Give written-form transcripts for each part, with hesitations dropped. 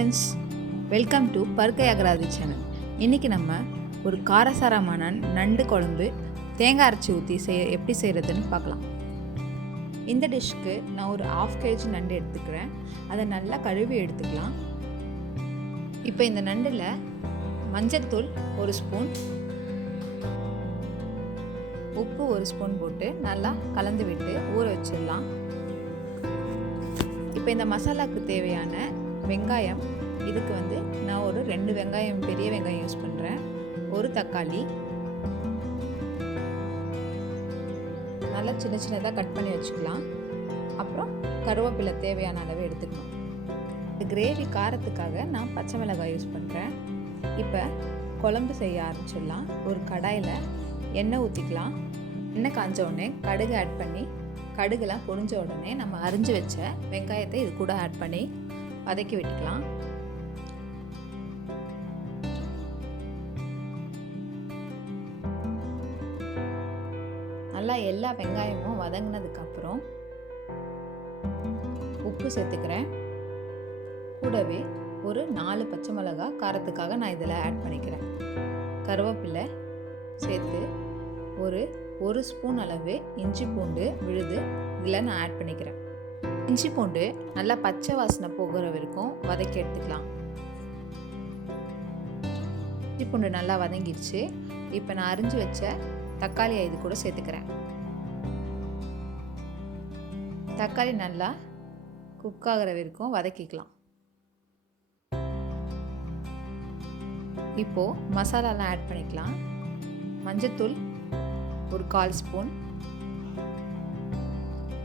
Friends, welcome to பருக்கையாகராதி channel. இன்றைக்கி நம்ம ஒரு காரசாரமான நண்டு குழம்பு தேங்காய் அரைச்சி ஊற்றி எப்படி செய்கிறதுன்னு பார்க்கலாம். இந்த டிஷ்க்கு நான் ஒரு 1/2 kg நண்டு எடுத்துக்கிறேன். அதை நல்லா கழுவி எடுத்துக்கலாம். இப்போ இந்த நண்டில் மஞ்சள்தூள் 1 ஸ்பூன், உப்பு 1 ஸ்பூன் போட்டு நல்லா கலந்து விட்டு ஊற வச்சிடலாம். இப்போ இந்த மசாலாவுக்கு தேவையான வெங்காயம், இதுக்கு நான் ஒரு 2 வெங்காயம், பெரிய வெங்காயம் யூஸ் பண்ணுறேன். 1 தக்காளி நல்லா சின்ன சின்னதாக கட் பண்ணி வச்சுக்கலாம். அப்புறம் கருவேப்பிலை தேவையான அளவு எடுத்துக்கணும். கிரேவி காரத்துக்காக நான் பச்சை மிளகாய் யூஸ் பண்ணுறேன். இப்போ குழம்பு செய்ய ஆரம்பிச்சிடலாம். ஒரு கடாயில் எண்ணெய் ஊற்றிக்கலாம். எண்ணெய் காஞ்ச உடனே கடுகு ஆட் பண்ணி, கடுகுலாம் பொரிஞ்ச உடனே நம்ம அரிஞ்சு வச்ச வெங்காயத்தை இது கூட ஆட் பண்ணி வதக்கி விட்டுக்கலாம். நல்லா எல்லா வெங்காயமும் வதங்கினதுக்கப்புறம் உப்பு சேர்த்துக்கிறேன். கூடவே ஒரு 4 பச்சை மிளகாய் காரத்துக்காக நான் இதில் ஆட் பண்ணிக்கிறேன். கருவேப்பிலை சேர்த்து ஒரு ஸ்பூன் அளவு இஞ்சி பூண்டு விழுது இதில் நான் ஆட் பண்ணிக்கிறேன். இஞ்சி பூண்டு நல்லா பச்சை வாசனை போகிற வரைக்கும் வதக்கி எடுத்துக்கலாம். இஞ்சி பூண்டு நல்லா வதங்கிடுச்சு. இப்போ நான் அரிஞ்சு வச்ச தக்காளியை இது கூட சேர்த்துக்கிறேன். தக்காளி நல்லா குக் ஆகிற வரைக்கும் வதக்கிக்கலாம். இப்போது மசாலாலாம் ஆட் பண்ணிக்கலாம். மஞ்சள்தூள் ஒரு 1/4 ஸ்பூன்,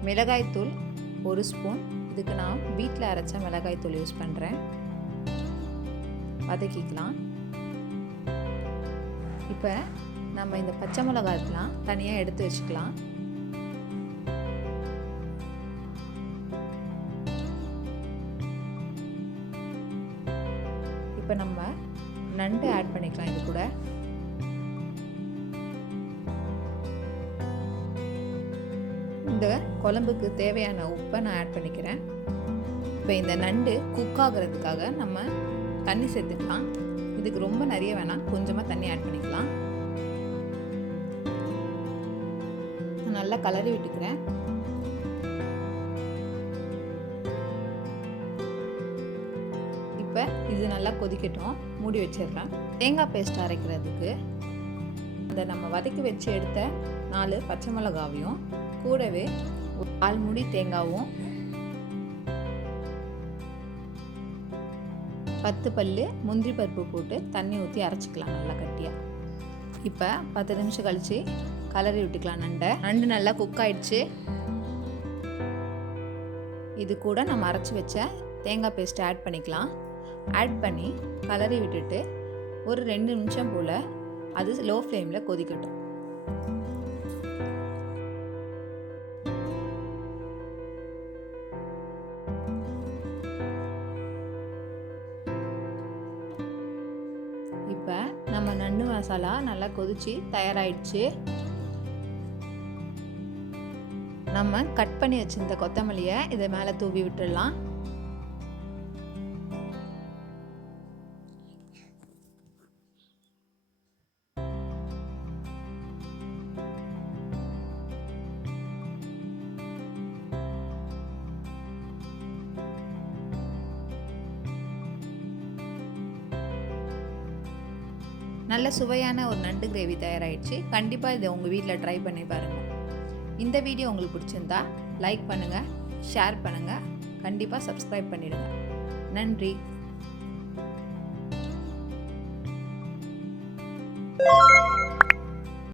மிளகாய்த்தூள் 1 ஸ்பூன். இதுக்கு நான் வீட்டில் அரைச்ச மிளகாய்த்தூள் யூஸ் பண்ணுறேன். வதக்கிக்கலாம். இப்போ நம்ம இந்த பச்சை மிளகாய்லாம் தனியாக எடுத்து வச்சுக்கலாம். இப்போ நம்ம நண்டு ஆட் பண்ணிக்கலாம். இது கூட இந்த குழம்புக்கு தேவையான உப்பை நான் ஆட் பண்ணிக்கிறேன். இப்போ இந்த நண்டு குக் ஆகிறதுக்காக நம்ம தண்ணி சேர்த்துக்கலாம். இதுக்கு ரொம்ப நிறைய வேணாம், கொஞ்சமாக தண்ணி ஆட் பண்ணிக்கலாம். நல்லா கலரி விட்டுக்கிறேன். இப்போ இது நல்லா கொதிக்கட்டும், மூடி வச்சிடுறேன். தேங்காய் பேஸ்ட் அரைக்கிறதுக்கு நம்ம வதக்கி வச்சு எடுத்த 4 பச்சை மிளகாவையும் கூடவே 1/4 மூடி தேங்காவும் 10 பல்லு முந்திரி பருப்பு போட்டு தண்ணி ஊற்றி அரைச்சிக்கலாம் நல்லா கட்டியாக. இப்போ 10 நிமிஷம் கழித்து கலரி விட்டுக்கலாம். நண்டு நல்லா குக் ஆயிடுச்சு. இது கூட நம்ம அரைச்சி வச்ச தேங்காய் பேஸ்ட்டை ஆட் பண்ணிக்கலாம். ஆட் பண்ணி கலரி விட்டுட்டு ஒரு 2 நிமிஷம் போல் அது லோ ஃப்ளேமில் கொதிக்கட்டும். இப்போ நம்ம நண்டு மசாலா நல்லா கொதிச்சு தயாராகிடுச்சு. நம்ம கட் பண்ணி வச்சிருந்த கொத்தமல்லியை இதை மேலே தூவி விட்டுடலாம். நல்ல சுவையான ஒரு நண்டு கிரேவி தயாராகிடுச்சு. கண்டிப்பாக இதை உங்கள் வீட்டில் ட்ரை பண்ணி பாருங்கள். இந்த வீடியோ உங்களுக்கு பிடிச்சிருந்தா லைக் பண்ணுங்கள், ஷேர் பண்ணுங்கள், கண்டிப்பாக சப்ஸ்கிரைப் பண்ணிடுங்க. நன்றி.